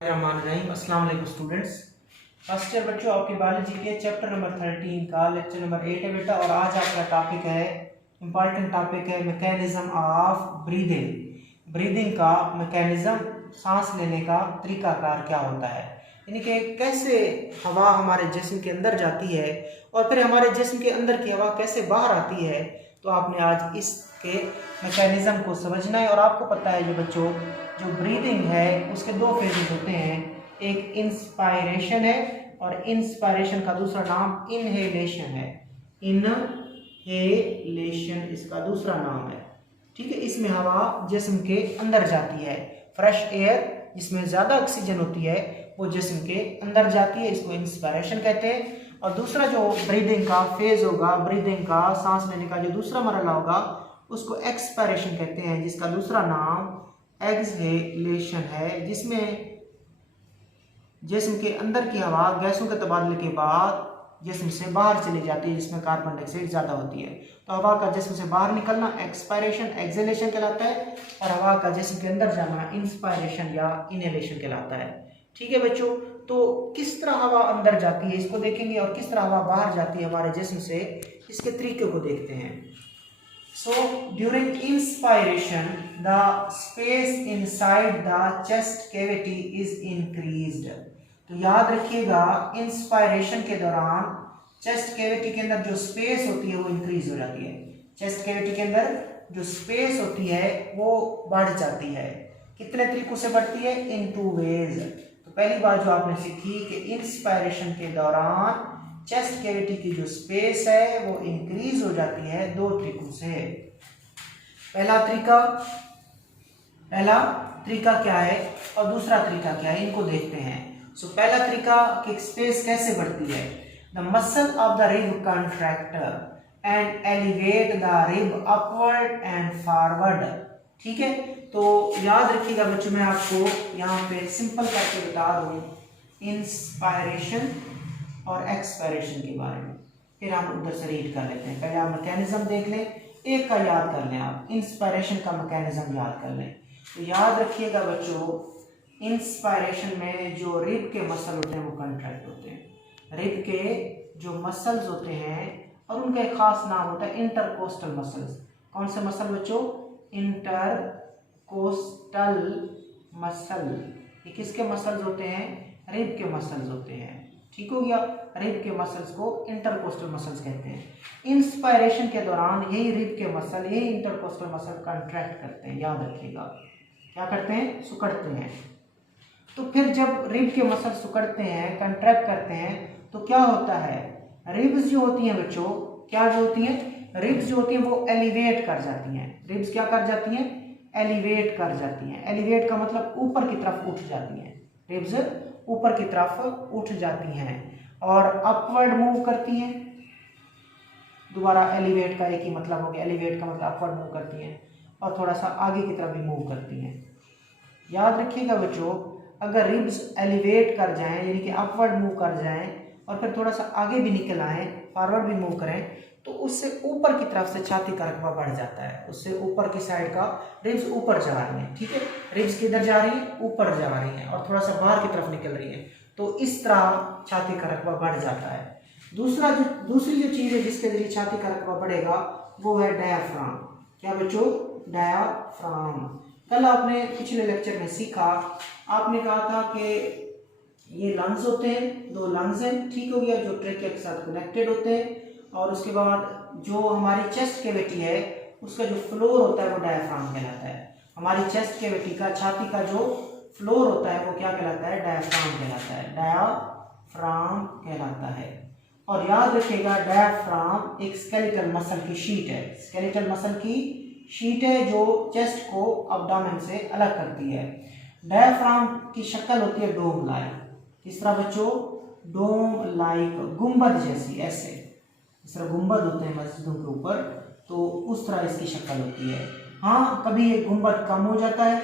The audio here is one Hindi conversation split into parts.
अस्सलाम वालेकुम स्टूडेंट्स। फर्स्ट ईयर बच्चों, आपके बायोलॉजी के चैप्टर नंबर 13 का लेक्चर नंबर 8 है बेटा। और आज आपका टॉपिक है, इम्पॉर्टेंट टॉपिक है, मैकेनिज्म ऑफ ब्रीदिंग। ब्रीदिंग का मैकेनिज्म, सांस लेने का तरीकाकार क्या होता है, यानी कि कैसे हवा हमारे जिस्म के अंदर जाती है और फिर हमारे जिस्म के अंदर की हवा कैसे बाहर आती है। तो आपने आज इसके मैकेनिज्म को समझना है। और आपको पता है जो बच्चों, जो ब्रीदिंग है उसके दो फेजेस होते हैं, एक इंस्पायरेशन है और इंस्पायरेशन का दूसरा नाम इनहेलेशन है। इनहेलेशन इसका दूसरा नाम है, ठीक है। इसमें हवा जिस्म के अंदर जाती है, फ्रेश एयर जिसमें ज़्यादा ऑक्सीजन होती है वो जिस्म के अंदर जाती है, इसको इंस्पायरेशन कहते हैं। और दूसरा जो ब्रीदिंग का फेज होगा, ब्रीदिंग का सांस लेने का जो दूसरा मरहला होगा उसको एक्सपायरेशन कहते हैं, जिसका दूसरा नाम एक्सहेलेशन है, जिसमें जिस्म के अंदर की हवा गैसों के तबादले के बाद जिस्म से बाहर चली जाती है, जिसमें कार्बन डाइऑक्साइड ज़्यादा होती है। तो हवा का जिस्म से बाहर निकलना एक्सपायरेशन, एक्सहेलेशन कहलाता है, और हवा का जिस्म के अंदर जाना इंस्पायरेशन या इनहेलेशन कहलाता है, ठीक है बच्चों। तो किस तरह हवा अंदर जाती है इसको देखेंगे, और किस तरह हवा बाहर जाती है हमारे जिस्म से, इसके तरीके को देखते हैं। So during inspiration, the space inside the chest cavity is increased. तो याद रखिएगा, इंस्पायरेशन के दौरान चेस्ट कैविटी के अंदर जो स्पेस होती है वो इंक्रीज हो जाती है। चेस्ट कैविटी के अंदर जो स्पेस होती है वो बढ़ जाती है। कितने तरीकों से बढ़ती है? इन टू वेज। तो पहली बात जो आपने सीखी कि इंस्पायरेशन के दौरान चेस्ट कैविटी की जो स्पेस है वो इंक्रीज हो जाती है दो तरीकों से। पहला तरीका क्या है और दूसरा तरीका क्या है, इनको देखते हैं। सो पहला तरीका कि स्पेस कैसे बढ़ती है, the muscle of the rib contract and elevate the rib upward and forward, ठीक है। तो याद रखिएगा बच्चों, मैं आपको यहाँ पे सिंपल करके बता रहा हूँ इंस्पायरेशन और एक्सपायरेशन के बारे में, फिर हम उधर से रीड कर लेते हैं। पहले आप मैकेनिज्म देख लें, एक का याद कर लें, आप इंस्पायरेशन का मैकेनिज्म याद कर लें। तो याद रखिएगा बच्चों, इंस्पायरेशन में जो रिब के मसल होते हैं वो कंट्रैक्ट होते हैं। रिब के जो मसल्स होते हैं और उनका एक खास नाम होता है इंटरकोस्टल मसल्स। कौन से मसल बच्चों? Intercostal muscle. ये किसके मसल्स होते हैं? रिब के मसल्स होते हैं, ठीक हो गया। रिब के मसल्स को इंटरकोस्टल मसल्स कहते हैं। इंस्पायरेशन के दौरान यही रिब के मसल, यही इंटरकोस्टल मसल कंट्रैक्ट करते हैं, याद रखिएगा। क्या करते हैं? सिकुड़ते हैं। तो फिर जब रिब के मसल सिकुड़ते हैं, कंट्रैक्ट करते हैं, तो क्या होता है? रिब्स जो होती हैं बच्चों, क्या जो होती हैं? रिब्स जो होती हैं वो एलिवेट कर जाती हैं। रिब्स क्या कर जाती हैं? एलिवेट कर जाती हैं। एलिवेट का मतलब ऊपर की तरफ उठ जाती हैं। रिब्स ऊपर की तरफ उठ जाती हैं और अपवर्ड मूव करती हैं। दोबारा एलिवेट का एक ही मतलब हो गया, एलिवेट का मतलब अपवर्ड मूव करती हैं और थोड़ा सा आगे की तरफ भी मूव करती हैं। याद रखिएगा बच्चों, अगर रिब्स एलिवेट कर जाएं, यानी कि अपवर्ड मूव कर जाएं और फिर थोड़ा सा आगे भी निकल आए, फॉरवर्ड भी मूव करें, तो उससे ऊपर की तरफ से छाती का रकबा बढ़ जाता है। उससे ऊपर की साइड का रिब्स ऊपर जा रही हैं, ठीक है। रिब्स किधर जा रही है? ऊपर जा रही हैं और थोड़ा सा बाहर की तरफ निकल रही हैं, तो इस तरह छाती का रकबा बढ़ जाता है। दूसरी जो चीज़ है जिसके जरिए छाती का रकबा बढ़ेगा वो है डायाफ्राम। क्या बच्चों? डायाफ्राम। कल आपने पिछले लेक्चर में सीखा, आपने कहा था कि ये लंग्स होते हैं, दो लंग्स हैं, ठीक हो गया, जो ट्रेकिया के साथ कनेक्टेड होते हैं। और उसके बाद जो हमारी चेस्ट कैविटी है उसका जो फ्लोर होता है वो डायाफ्राम कहलाता है। हमारी चेस्ट कैविटी का, छाती का जो फ्लोर होता है वो क्या कहलाता है? डायाफ्राम कहलाता है। डायाफ्राम कहलाता है। और याद रखिएगा, डायाफ्राम एक स्केलेटल मसल की शीट है। स्केलेटल मसल की शीट है जो चेस्ट को अब्डोमेन से अलग करती है। डायाफ्राम की शक्ल होती है डोम लाइक। किस तरह बच्चों? डोम लाइक, गुंबद जैसी, ऐसे इस तरह गुंबद होते हैं मस्जिदों के ऊपर, तो उस तरह इसकी शक्ल होती है। हाँ, कभी ये गुंबद कम हो जाता है,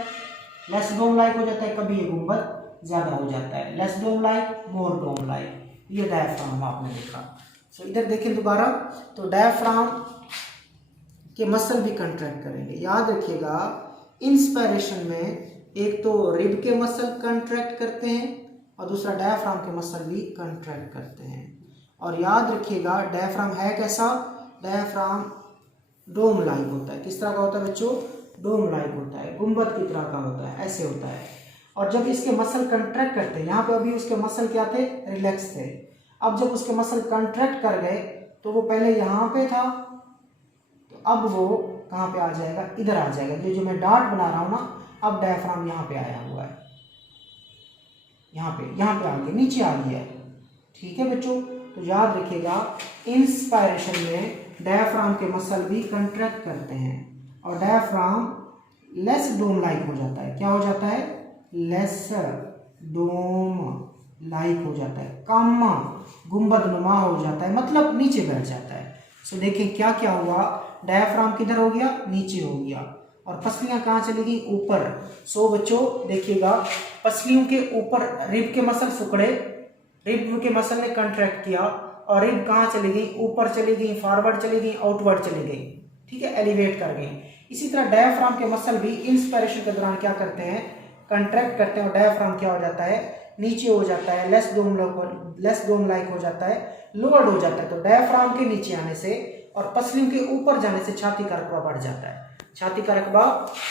लेस डोम लाइक हो जाता है, कभी ये गुंबद ज़्यादा हो जाता है, लेस डोम लाइक, मोर डोम लाइक। ये डायाफ्राम आपने देखा। सो इधर देखें दोबारा, तो डायाफ्राम के मसल भी कंट्रैक्ट करेंगे। याद रखिएगा, इंस्पायरेशन में एक तो रिब के मसल कंट्रैक्ट करते हैं और दूसरा डायफ्राम के मसल भी कंट्रैक्ट करते हैं। और याद रखिएगा डायफ्राम है कैसा, डायफ्राम डोम लाइक होता है। किस तरह का होता है बच्चों, डोम लाइक होता है, गुंबद की तरह का होता है, ऐसे होता है। और जब इसके मसल कंट्रैक्ट करते हैं, यहाँ पे अभी उसके मसल क्या थे, रिलैक्स थे। अब जब उसके मसल कंट्रैक्ट कर गए तो वो पहले यहाँ पे था, तो अब वो कहाँ पे आ जाएगा, इधर आ जाएगा। ये जो मैं डॉट बना रहा हूँ ना, अब डायफ्राम यहाँ पे आया हुआ है, यहाँ पे आ गया, नीचे आ गया है। ठीक है बच्चों, तो याद रखिएगा इंस्पायरेशन में डायफ्राम के मसल भी कंट्रैक्ट करते हैं और डायफ्राम लेस डोम लाइक हो जाता है। क्या हो जाता है, लेस डोम लाइक हो जाता है, कम गुंबद नुमा हो जाता है, मतलब नीचे बैठ जाता है। सो देखें क्या क्या हुआ, डायफ्राम किधर हो गया, नीचे हो गया, और पसलियां कहाँ चली गई, ऊपर। सो बच्चों देखिएगा, पसलियों के ऊपर रिब के मसल सुकड़े, रिब के मसल ने कंट्रैक्ट किया और रिब कहाँ चली गई, ऊपर चली गई, फॉरवर्ड चली गई, आउटवर्ड चली गई। ठीक है, एलिवेट कर गई। इसी तरह डायफ्राम के मसल भी इंस्पायरेशन के दौरान क्या करते हैं, कंट्रैक्ट करते हैं और डायफ्राम क्या हो जाता है, नीचे हो जाता है, लेस डोम लाइक हो जाता है, लोअर्ड हो जाता है। तो डायफ्राम के नीचे आने से और पसलियों के ऊपर जाने से छाती का रकबा बढ़ जाता है, छाती का रकबा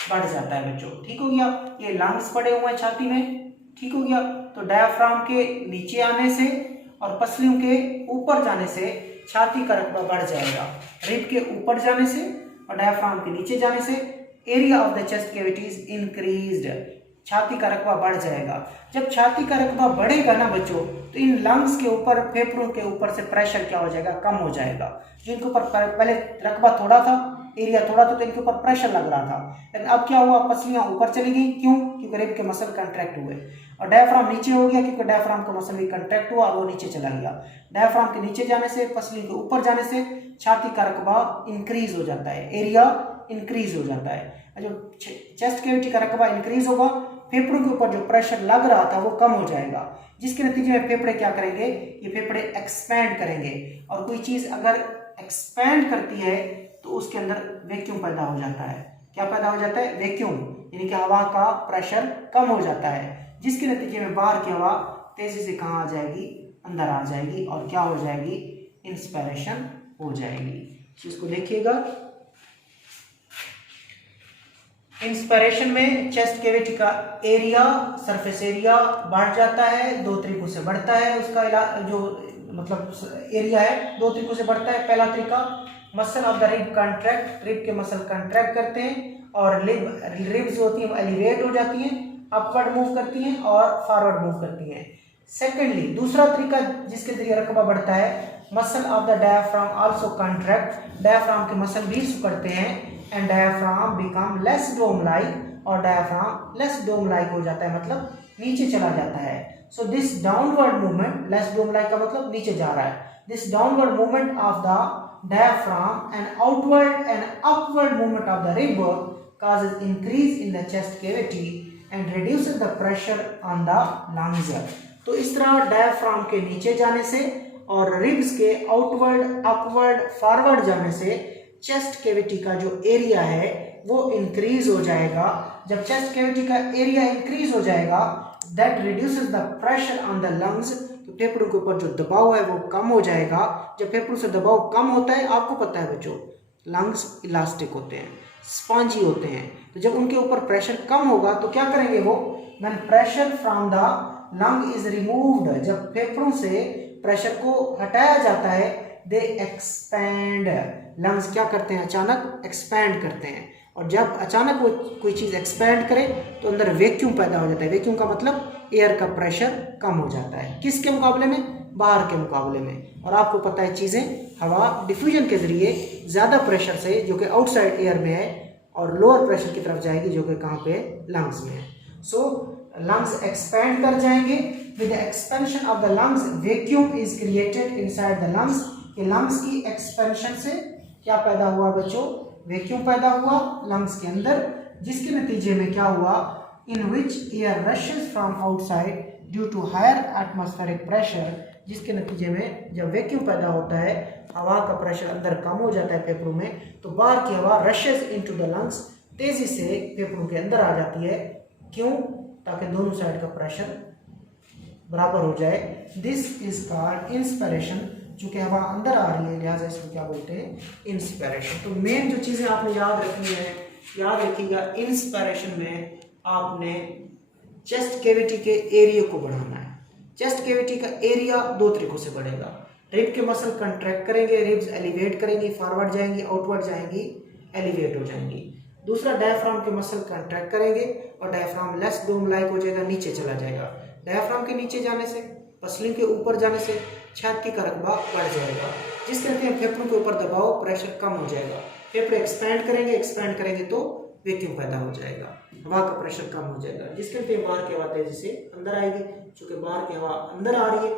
बढ़ जाता है बच्चों। ठीक हो गया, ये लंग्स पड़े हुए हैं छाती में। ठीक हो गया, तो डायफ्राम के नीचे आने से और पसलियों के ऊपर जाने से छाती का रकबा बढ़ जाएगा। रिब के ऊपर जाने से और डायफ्राम के नीचे जाने से area of the chest cavity is increased, छाती का रकबा बढ़ जाएगा। जब छाती का रकबा बढ़ेगा ना बच्चों, तो इन लंग्स के ऊपर, फेफड़ों के ऊपर से प्रेशर क्या हो जाएगा, कम हो जाएगा। जिनके ऊपर पहले रकबा थोड़ा था, एरिया थोड़ा था, तो इनके ऊपर प्रेशर लग रहा था, लेकिन अब क्या हुआ, पसलियां ऊपर चली गई। क्यों, क्योंकि रिब के मसल कंट्रैक्ट हुए। और डायफ्राम नीचे हो गया क्योंकि डायफ्राम का मसल भी कंट्रैक्ट हुआ और वो नीचे चला गया। डायफ्राम के नीचे जाने से, पसली के ऊपर जाने से छाती का रकबा इंक्रीज हो जाता है, एरिया इंक्रीज हो जाता है। जो चेस्ट कैविटी का रकबा इंक्रीज होगा, फेफड़ों के ऊपर जो प्रेशर लग रहा था वो कम हो जाएगा, जिसके नतीजे में फेफड़े क्या करेंगे, ये फेफड़े एक्सपैंड करेंगे। और कोई चीज अगर एक्सपैंड करती है तो उसके अंदर वैक्यूम पैदा हो जाता है। क्या पैदा हो जाता है, वैक्यूम, यानी कि हवा का प्रेशर कम हो जाता है, जिसके नतीजे में बाहर की हवा तेजी से कहाँ आ जाएगी, अंदर आ जाएगी और क्या हो जाएगी, इंस्पायरेशन हो जाएगी। इसको देखिएगा, इंस्पायरेशन में चेस्ट कैविटी का एरिया, सरफेस एरिया बढ़ जाता है, दो तरीकों से बढ़ता है। उसका जो मतलब एरिया है दो तरीकों से बढ़ता है। पहला तरीका, muscle of the rib contract, rib के मसल कंट्रैक्ट करते हैं और रिब्स होती हैं एलिवेट हो जाती हैं, अपवर्ड मूव करती हैं और फॉरवर्ड मूव करती हैं। सेकेंडली, दूसरा तरीका जिसके जरिए रकबा बढ़ता है, muscle of the diaphragm also contract, diaphragm के मसल भी सिकुड़ते हैं and diaphragm become less dome like, और डायफ्राम लेस डोम लाइक हो जाता है, मतलब नीचे चला जाता है। So this downward movement, less dome like का मतलब नीचे जा रहा है, this downward movement of the diaphragm and outward and upward movement of the rib causes increase in the chest cavity and reduces the pressure on the lungs। तो इस तरह डायफ्राम के नीचे जाने से और रिब्स के आउटवर्ड, अपवर्ड, फॉरवर्ड जाने से चेस्ट कैविटी का जो एरिया है वो इंक्रीज हो जाएगा। जब चेस्ट कैविटी का एरिया इंक्रीज हो जाएगा, that reduces the pressure on the lungs, तो फेफड़ों के ऊपर जो दबाव है वो कम हो जाएगा। जब फेफड़ों से दबाव कम होता है, आपको पता है बच्चों, लंग्स इलास्टिक होते हैं, स्पॉन्जी होते हैं, तो जब उनके ऊपर प्रेशर कम होगा तो क्या करेंगे वो, when pressure from the lung is removed, जब फेफड़ों से प्रेशर को हटाया जाता है, दे एक्सपैंड, लंग्स क्या करते हैं, अचानक एक्सपैंड करते हैं। और जब अचानक वो कोई चीज़ एक्सपैंड करे तो अंदर वैक्यूम पैदा हो जाता है। वैक्यूम का मतलब एयर का प्रेशर कम हो जाता है, किसके मुकाबले में, बाहर के मुकाबले में। और आपको पता है चीज़ें, हवा डिफ्यूजन के जरिए ज़्यादा प्रेशर से जो कि आउटसाइड एयर में है और लोअर प्रेशर की तरफ जाएगी जो कि कहाँ पे, लंग्स में है। सो लंग्स एक्सपैंड कर जाएंगे। With the expansion of the lungs vacuum is created inside the lungs, ये लंग्स की एक्सपेंशन से क्या पैदा हुआ बच्चों, वैक्यूम पैदा हुआ लंग्स के अंदर, जिसके नतीजे में क्या हुआ, in which air rushes from outside due to higher atmospheric pressure, जिसके नतीजे में जब वैक्यूम पैदा होता है, हवा का प्रेशर अंदर कम हो जाता है फेफड़ों में, तो बाहर की हवा रशेस इनटू द लंग्स, तेजी से फेफड़ों के अंदर आ जाती है, क्यों? ताकि दोनों साइड का प्रेशर बराबर हो जाए। This is called inspiration. चूंकि हवा अंदर आ रही है लिहाजा इसको क्या बोलते हैं? इंस्पिरेशन। तो मेन जो चीजें आपने याद रखनी है, याद रखिएगा इंस्पिरेशन में आपने चेस्ट कैविटी के एरिया को बढ़ाना है। चेस्ट कैविटी का एरिया दो तरीकों से बढ़ेगा। रिब के मसल कंट्रैक्ट करेंगे, रिब्स एलिवेट करेंगी, फॉरवर्ड जाएंगी, आउटवर्ड जाएंगी, एलिवेट हो जाएंगी। दूसरा डायफ्राम के मसल कंट्रैक्ट करेंगे और डायफ्राम लेस डोम लाइक हो जाएगा, नीचे चला जाएगा। डायफ्राम के नीचे जाने से, पसलियों के ऊपर जाने से छाती का रकबा बढ़ जाएगा, जिसके कहते हैं फेफड़ों के ऊपर दबाव, प्रेशर कम हो जाएगा। फेफड़े एक्सपैंड करेंगे तो वैक्यूम पैदा हो जाएगा, हवा का प्रेशर कम हो जाएगा, जिसके कहते हैं बाहर की हवा तेजी से अंदर आएगी। चूंकि बाहर की हवा अंदर आ रही है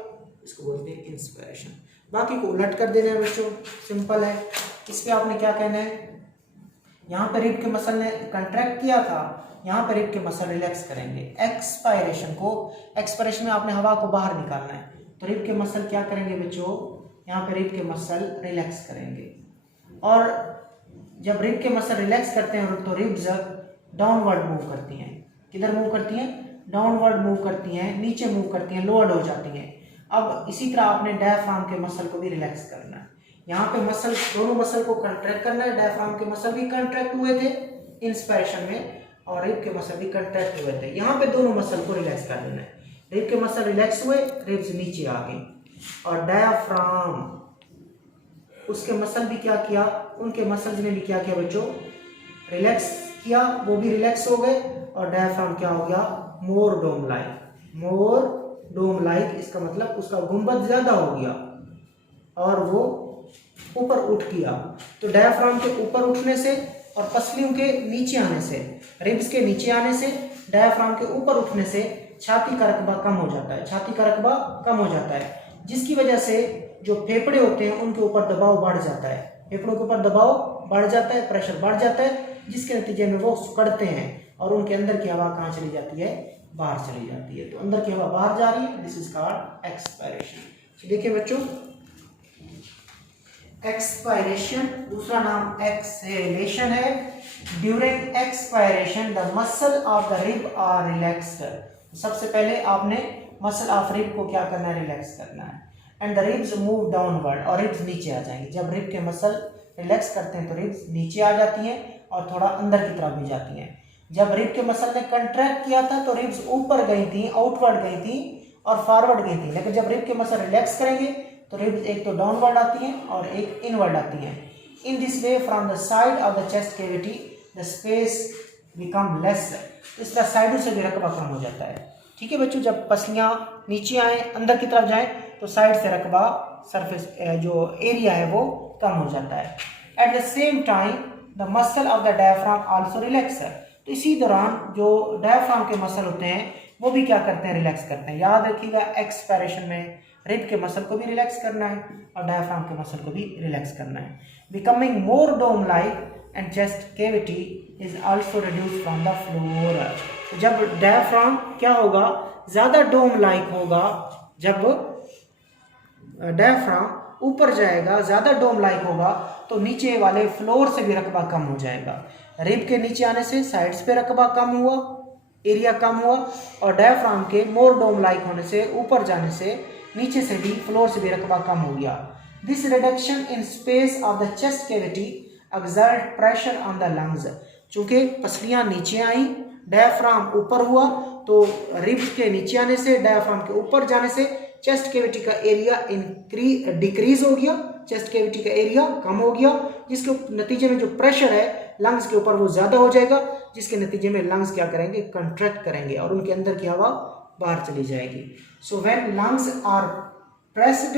इसको बोलते हैं इंस्पिरेशन। बाकी को उलट कर देना है बच्चों, सिंपल है। इस पे आपने क्या कहना है, यहाँ पर रिब के मसल ने कंट्रैक्ट किया था, यहाँ पर रिब के मसल रिलैक्स करेंगे। एक्सपायरेशन में आपने हवा को बाहर निकालना है, तो रिब के मसल क्या करेंगे बच्चों, यहाँ पर रिब के मसल रिलैक्स करेंगे। और जब रिब के मसल रिलैक्स करते हैं तो रिब्स डाउनवर्ड मूव करती हैं। किधर मूव करती हैं? डाउनवर्ड मूव करती हैं, नीचे मूव करती हैं, लोअर्ड हो जाती हैं। अब इसी तरह आपने डायफ्राम के मसल को भी रिलैक्स करना है। यहाँ पे मसल, दोनों मसल को कंट्रैक्ट करना है। डायफ्राम के मसल भी कंट्रैक्ट हुए थे इंस्पिरेशन में और रिब के मसल भी कंट्रैक्ट हुए थे। यहाँ पे दोनों मसल को रिलैक्स कर देना है। रिब के मसल रिलैक्स हुए, रिब्स नीचे आ गई और डायफ्राम उसके मसल भी क्या किया, उनके मसल्स ने भी क्या किया बच्चों, रिलैक्स किया, वो भी रिलैक्स हो गए और डायफ्राम क्या हो गया, मोर डोम लाइक। इसका मतलब उसका गुंबद ज्यादा हो गया और वो ऊपर उठ गया। तो डायफ्राम के ऊपर उठने से और पसलियों के नीचे आने से, रिब्स के नीचे आने से, डायफ्राम के ऊपर उठने से छाती का रकबा कम हो जाता है, जिसकी वजह से जो फेफड़े होते हैं उनके ऊपर दबाव बढ़ जाता है। फेफड़ों के ऊपर दबाव बढ़ जाता है, प्रेशर बढ़ जाता है, जिसके नतीजे में वो सिकुड़ते हैं और उनके अंदर की हवा कहाँ चली जाती है, बाहर चली जाती है। तो अंदर की हवा बाहर जा रही है, दिस इज कॉल्ड एक्सपायरेशन। देखिए बच्चों, एक्सपायरेशन दूसरा नाम एक्सहेलेशन है। During expiration the muscle of the rib are relaxed. सबसे पहले आपने मसल ऑफ रिब को क्या करना है, रिलैक्स करना है। And the ribs move downward, और रिब्स नीचे आ जाएंगी। जब रिब के मसल रिलैक्स करते हैं तो रिब्स नीचे आ जाती हैं और थोड़ा अंदर की तरफ भी जाती हैं। जब रिब के मसल ने कंट्रैक्ट किया था तो रिब्स ऊपर गई थी, आउटवर्ड गई थी और फॉरवर्ड गई थी। लेकिन जब रिब के मसल रिलैक्स करेंगे तो रिब्स एक तो डाउनवर्ड आती हैं और एक इनवर्ड आती हैं। In this way from the side of the chest cavity the space become less. इस तरह साइडों से भी रकबा कम हो जाता है। ठीक है बच्चों, जब पसलियाँ नीचे आए, अंदर की तरफ जाएं तो साइड से रकबा, सरफेस जो एरिया है वो कम हो जाता है। At the same time the muscle of the diaphragm also relax. तो इसी दौरान जो डायफ्राम के मसल होते हैं वो भी क्या करते हैं, रिलैक्स करते हैं। याद रखिएगा, एक्सपायरेशन में रिब के मसल को भी रिलैक्स करना है और डायफ्राम के मसल को भी रिलैक्स करना है। Becoming more dome like and chest cavity is also reduce from the floor. जब डायफ्राम क्या होगा, ज्यादा डोम लाइक होगा, जब डायफ्राम ऊपर जाएगा, ज्यादा डोम लाइक होगा, तो नीचे वाले फ्लोर से भी रकबा कम हो जाएगा। रिब के नीचे आने से साइड्स पे रकबा कम हुआ, एरिया कम हुआ, और डायफ्राम के मोर डोम लाइक होने से, ऊपर जाने से, नीचे से भी, फ्लोर से भी रकबा कम हो गया। This reduction in space of the chest cavity exert pressure on the lungs. चूंकि पसलियां नीचे आई, डायफ्राम ऊपर हुआ, तो रिब्स के नीचे आने से, डायफ्राम के ऊपर जाने से चेस्ट कैविटी का एरिया डिक्रीज हो गया, चेस्ट कैविटी का एरिया कम हो गया, जिसके नतीजे में जो प्रेशर है लंग्स के ऊपर वो ज्यादा हो जाएगा, जिसके नतीजे में लंग्स क्या करेंगे, कंट्रैक्ट करेंगे और उनके अंदर की हवा बाहर चली जाएगी। So when lungs are pressed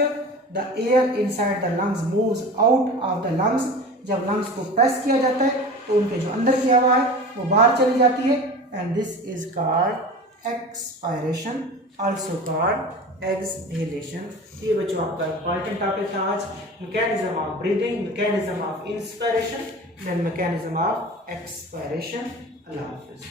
the air inside the lungs moves out of the lungs. जब लंग्स को प्रेस किया जाता है तो उनके जो अंदर की हवा है वो बाहर चली जाती है, and this is called expiration, also called exhalation. ये बच्चों आपका इंपॉर्टेंट टॉपिक था आज, mechanism of breathing, mechanism of inspiration, then mechanism of expiration. अल्लाह हाफिज़।